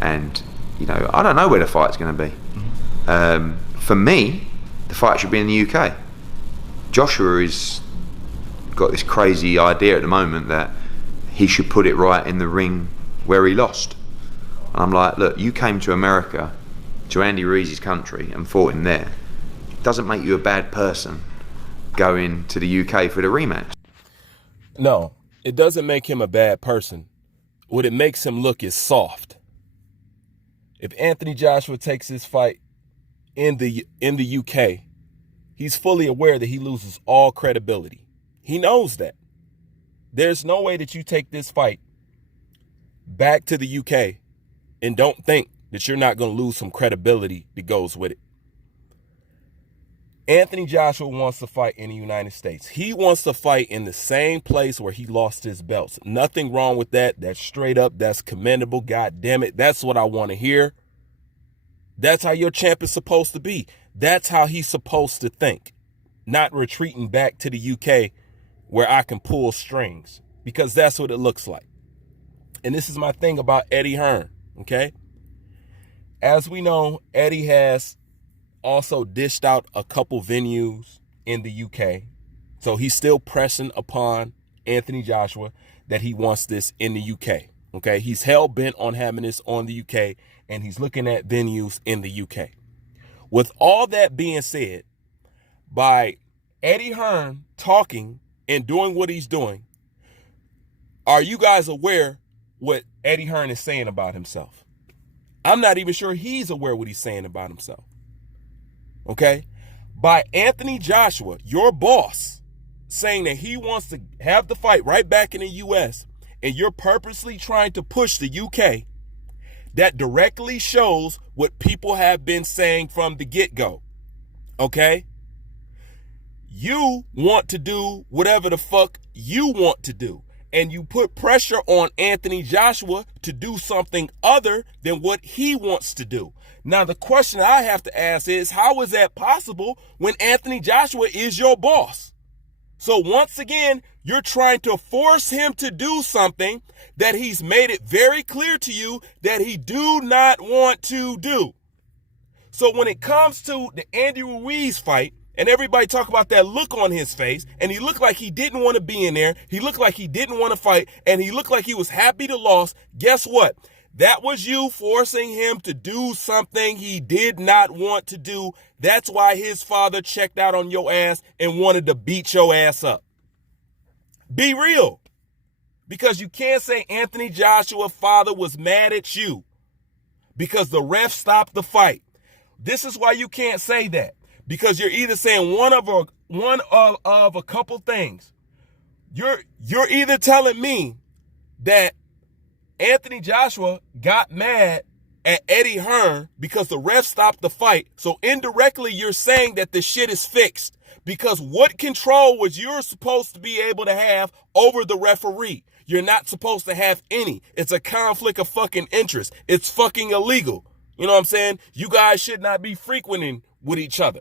And, I don't know where the fight's going to be. For me, the fight should be in the UK. Joshua has got this crazy idea at the moment that he should put it right in the ring where he lost. And I'm like, look, you came to America, to Andy Ruiz's country, and fought him there. It doesn't make you a bad person going to the UK for the rematch. No, it doesn't make him a bad person. What it makes him look is soft. If Anthony Joshua takes this fight in the UK, he's fully aware that he loses all credibility. He knows that. There's no way that you take this fight back to the UK and don't think that you're not going to lose some credibility that goes with it. Anthony Joshua wants to fight in the United States. He wants to fight in the same place where he lost his belts. Nothing wrong with that. That's straight up. That's commendable. God damn it. That's what I want to hear. That's how your champ is supposed to be. That's how he's supposed to think. Not retreating back to the UK where I can pull strings, because that's what it looks like. And this is my thing about Eddie Hearn, okay? As we know, Eddie has also dished out a couple venues in the UK. So he's still pressing upon Anthony Joshua that he wants this in the UK. Okay, he's hell bent on having this on the UK, and he's looking at venues in the UK. With all that being said, by Eddie Hearn talking and doing what he's doing, are you guys aware what Eddie Hearn is saying about himself? I'm not even sure he's aware what he's saying about himself. Okay? By Anthony Joshua, your boss, saying that he wants to have the fight right back in the US, and you're purposely trying to push the UK, that directly shows what people have been saying from the get-go. Okay? You want to do whatever the fuck you want to do. And you put pressure on Anthony Joshua to do something other than what he wants to do. Now, the question I have to ask is, how is that possible when Anthony Joshua is your boss? So once again, you're trying to force him to do something that he's made it very clear to you that he do not want to do. So when it comes to the Andy Ruiz fight, and everybody talk about that look on his face, and he looked like he didn't want to be in there, he looked like he didn't want to fight, and he looked like he was happy to lose, guess what? That was you forcing him to do something he did not want to do. That's why his father checked out on your ass and wanted to beat your ass up. Be real. Because you can't say Anthony Joshua's father was mad at you because the ref stopped the fight. This is why you can't say that. Because you're either saying one of a couple things. You're either telling me that Anthony Joshua got mad at Eddie Hearn because the ref stopped the fight. So indirectly, you're saying that the shit is fixed. Because what control was you're supposed to be able to have over the referee? You're not supposed to have any. It's a conflict of fucking interest. It's fucking illegal. You know what I'm saying? You guys should not be frequenting with each other.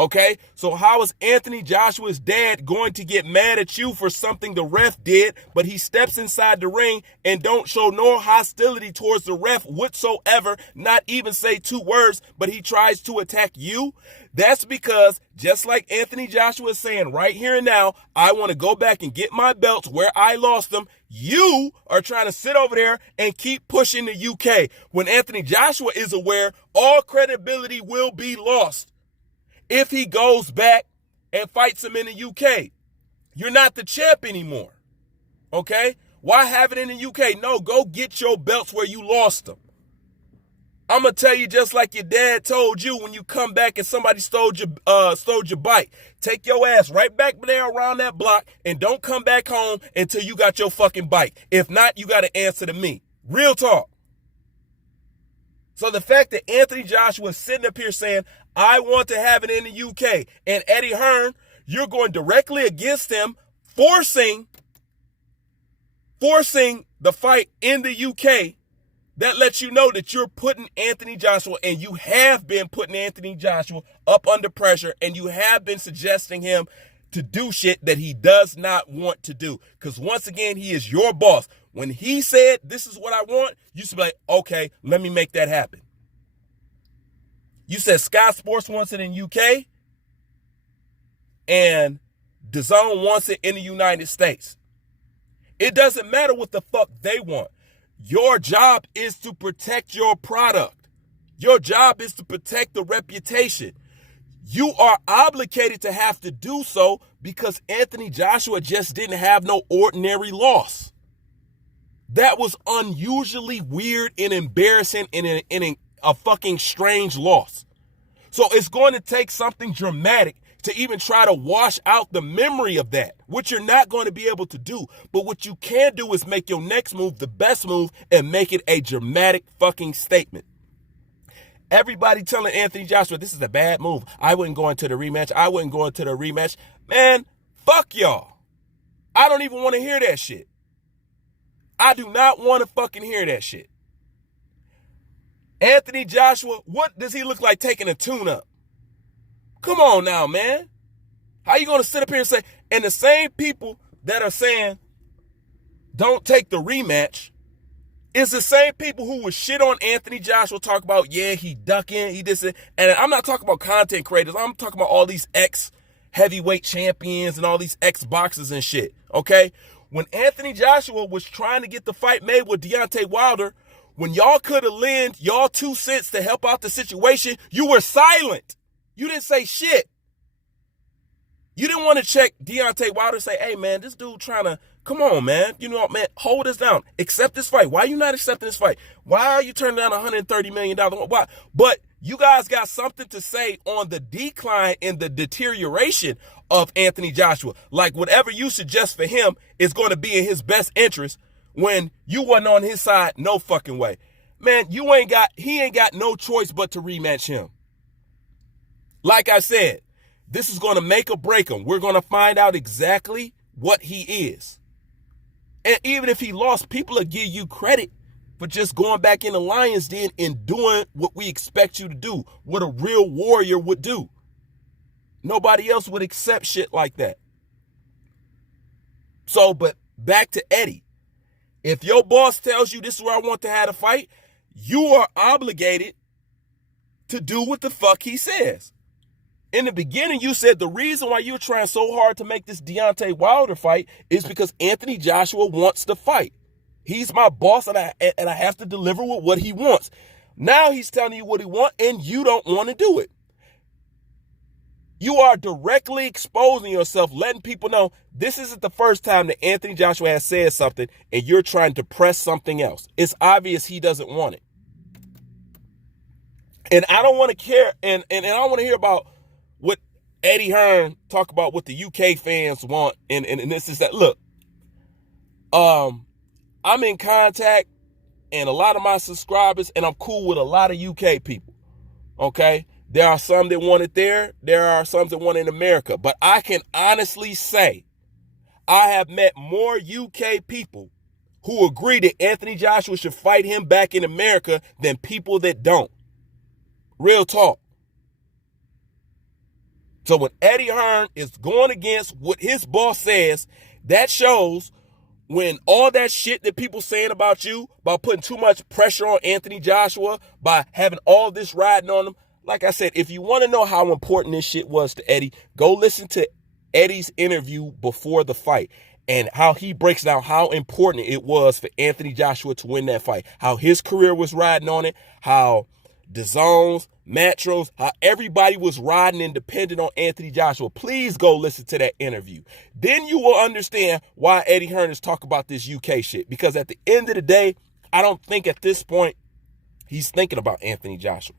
Okay, so how is Anthony Joshua's dad going to get mad at you for something the ref did, but he steps inside the ring and don't show no hostility towards the ref whatsoever, not even say two words, but he tries to attack you? That's because, just like Anthony Joshua is saying right here and now, I want to go back and get my belts where I lost them. You are trying to sit over there and keep pushing the UK when Anthony Joshua is aware all credibility will be lost if he goes back and fights him in the UK. You're not the champ anymore. Okay? Why have it in the UK? No, go get your belts where you lost them. I'm going to tell you just like your dad told you when you come back and somebody stole your bike. Take your ass right back there around that block and don't come back home until you got your fucking bike. If not, you got to answer to me. Real talk. So the fact that Anthony Joshua is sitting up here saying, I want to have it in the UK, and Eddie Hearn, you're going directly against him, forcing the fight in the UK, that lets you know that you're putting Anthony Joshua, and you have been putting Anthony Joshua up under pressure, and you have been suggesting him to do shit that he does not want to do. Because once again, he is your boss. When he said, this is what I want, you should be like, okay, let me make that happen. You said Sky Sports wants it in UK and DAZN wants it in the United States. It doesn't matter what the fuck they want. Your job is to protect your product. Your job is to protect the reputation. You are obligated to have to do so because Anthony Joshua just didn't have no ordinary loss. That was unusually weird and embarrassing and a fucking strange loss. So it's going to take something dramatic to even try to wash out the memory of that, which you're not going to be able to do. But what you can do is make your next move the best move and make it a dramatic fucking statement. Everybody telling Anthony Joshua, this is a bad move. I wouldn't go into the rematch. Man, fuck y'all. I don't even want to hear that shit. I do not want to fucking hear that shit. Anthony Joshua, what does he look like taking a tune-up? Come on now, man. How you going to sit up here and say, and the same people that are saying, don't take the rematch, is the same people who would shit on Anthony Joshua, talk about, yeah, he ducking, he this, and I'm not talking about content creators. I'm talking about all these ex-heavyweight champions and all these ex-boxers and shit, okay? When Anthony Joshua was trying to get the fight made with Deontay Wilder, when y'all could have lent y'all 2 cents to help out the situation, you were silent. You didn't say shit. You didn't want to check Deontay Wilder and say, hey, man, this dude trying to, come on, man. You know what, man, hold us down. Accept this fight. Why are you not accepting this fight? Why are you turning down $130 million? Why? But you guys got something to say on the decline and the deterioration of Anthony Joshua. Like whatever you suggest for him is going to be in his best interest when you wasn't on his side no fucking way. Man, he ain't got no choice but to rematch him. Like I said, this is going to make or break him. We're going to find out exactly what he is. And even if he lost, people will give you credit for just going back in the lion's den and doing what we expect you to do, what a real warrior would do. Nobody else would accept shit like that. So, but back to Eddie. If your boss tells you this is where I want to have a fight, you are obligated to do what the fuck he says. In the beginning, you said the reason why you're trying so hard to make this Deontay Wilder fight is because Anthony Joshua wants to fight. He's my boss, and I have to deliver with what he wants. Now he's telling you what he wants, and you don't want to do it. You are directly exposing yourself, letting people know this isn't the first time that Anthony Joshua has said something, and you're trying to press something else. It's obvious he doesn't want it. And I don't want to care, and I don't want to hear about what Eddie Hearn talk about what the UK fans want, and this is that. Look, I'm in contact and a lot of my subscribers, and I'm cool with a lot of UK people, okay? There are some that want it there. There are some that want it in America. But I can honestly say I have met more UK people who agree that Anthony Joshua should fight him back in America than people that don't. Real talk. So when Eddie Hearn is going against what his boss says, that shows when all that shit that people saying about you, about putting too much pressure on Anthony Joshua, by having all this riding on him. Like I said, if you want to know how important this shit was to Eddie, go listen to Eddie's interview before the fight and how he breaks down how important it was for Anthony Joshua to win that fight, how his career was riding on it, how DAZNs, Matros, how everybody was riding and dependent on Anthony Joshua. Please go listen to that interview. Then you will understand why Eddie Hearn is talking about this UK shit. Because at the end of the day, I don't think at this point he's thinking about Anthony Joshua.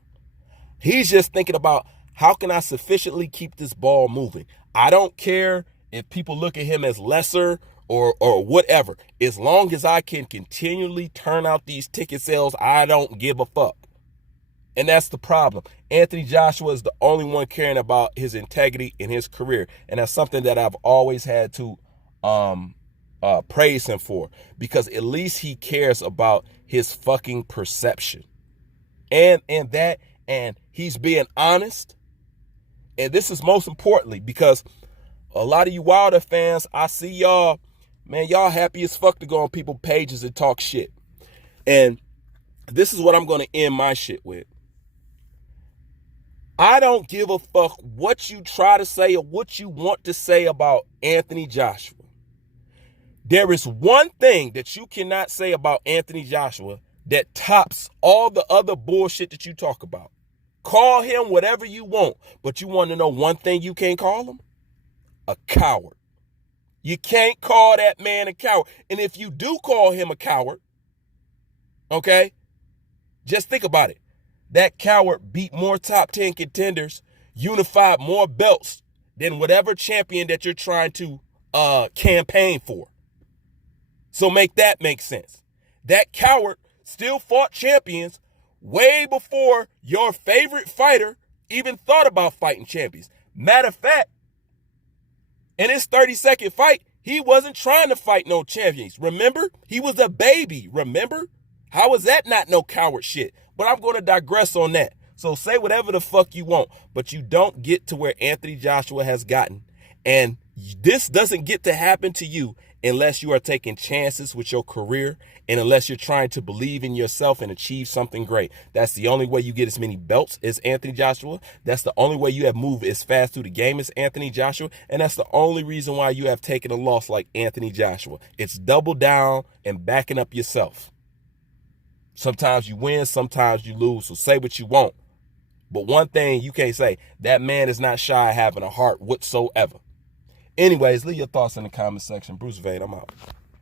He's just thinking about how can I sufficiently keep this ball moving. I don't care if people look at him as lesser or whatever. As long as I can continually turn out these ticket sales, I don't give a fuck. And that's the problem. Anthony Joshua is the only one caring about his integrity in his career. And that's something that I've always had to praise him for. Because at least he cares about his fucking perception. And he's being honest. And this is most importantly because A lot of you Wilder fans, I see y'all, man, y'all happy as fuck to go on people's pages and talk shit. And this is what I'm going to end my shit with. I don't give a fuck what you try to say or what you want to say about Anthony Joshua. There is one thing that you cannot say about Anthony Joshua that tops all the other bullshit that you talk about. Call him whatever you want, but you want to know one thing you can't call him? A coward. You can't call that man a coward. And if you do call him a coward, okay, just think about it. That coward beat more top 10 contenders, unified more belts than whatever champion that you're trying to campaign for. So make that make sense. That coward still fought champions way before your favorite fighter even thought about fighting champions. Matter of fact, in his 30-second fight, he wasn't trying to fight no champions. Remember? He was a baby. Remember? How is that not no coward shit? But I'm going to digress on that. So say whatever the fuck you want, but you don't get to where Anthony Joshua has gotten. And this doesn't get to happen to you unless you are taking chances with your career and unless you're trying to believe in yourself and achieve something great. That's the only way you get as many belts as Anthony Joshua. That's the only way you have moved as fast through the game as Anthony Joshua. And that's the only reason why you have taken a loss like Anthony Joshua. It's double down and backing up yourself. Sometimes you win, sometimes you lose. So say what you want. But one thing you can't say, that man is not shy of having a heart whatsoever. Anyways, leave your thoughts in the comment section. Bruce Vade, I'm out.